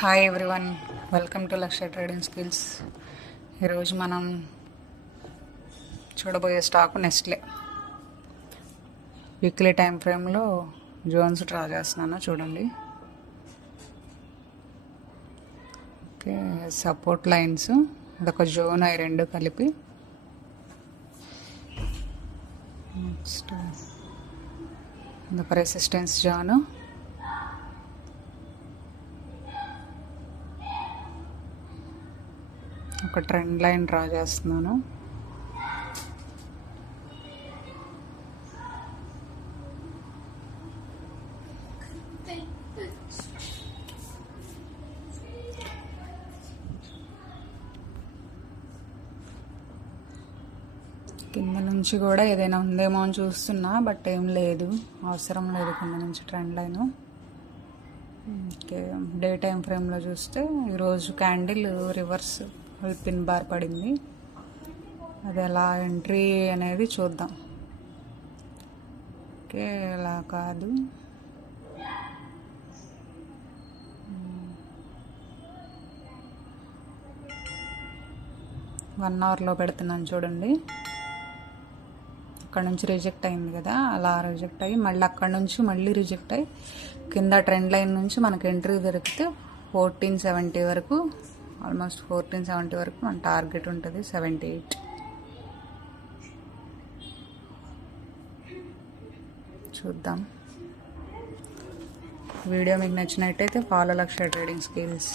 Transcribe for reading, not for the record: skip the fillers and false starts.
Hi everyone, welcome to lakh trading skills. ఈరోజు మనం చూడబోయే స్టాక్ నెస్ట్లే. వీక్లీ టైం ఫ్రేమ్లో జోన్స్ డ్రా చేస్తున్నాను, చూడండి. ఓకే, సపోర్ట్ లైన్స్, అదొక జోన్, అవి రెండు కలిపి. నెక్స్ట్ అదొక రెసిస్టెన్స్ జోను, ఒక ట్రెండ్ లైన్ డ్రా చేస్తున్నాను. కింద నుంచి కూడా ఏదైనా ఉందేమో అని చూస్తున్నా, బట్ ఏం లేదు, అవసరం లేదు కింద నుంచి trend line. Okay, day time ఫ్రేమ్లో చూస్తే ఈరోజు క్యాండిల్ రివర్స్ పిన్ బార్ పడింది. అది ఎలా ఎంట్రీ అనేది చూద్దాం. ఓకే, ఇలా కాదు, వన్ అవర్లో పెడుతున్నాను చూడండి. అక్కడ నుంచి రిజెక్ట్ అయింది కదా, అలా రిజెక్ట్ అయ్యి మళ్ళీ అక్కడ నుంచి మళ్ళీ రిజెక్ట్ అయ్యి కింద ట్రెండ్ లైన్ నుంచి మనకు ఎంట్రీ దొరికితే 1470 వరకు, ఆల్మోస్ట్ 1470 వరకు మన టార్గెట్ ఉంటుంది. 78 చూద్దాం. వీడియో మీకు నచ్చినట్టయితే ఫాలో లక్ష ట్రేడింగ్ స్కిల్స్.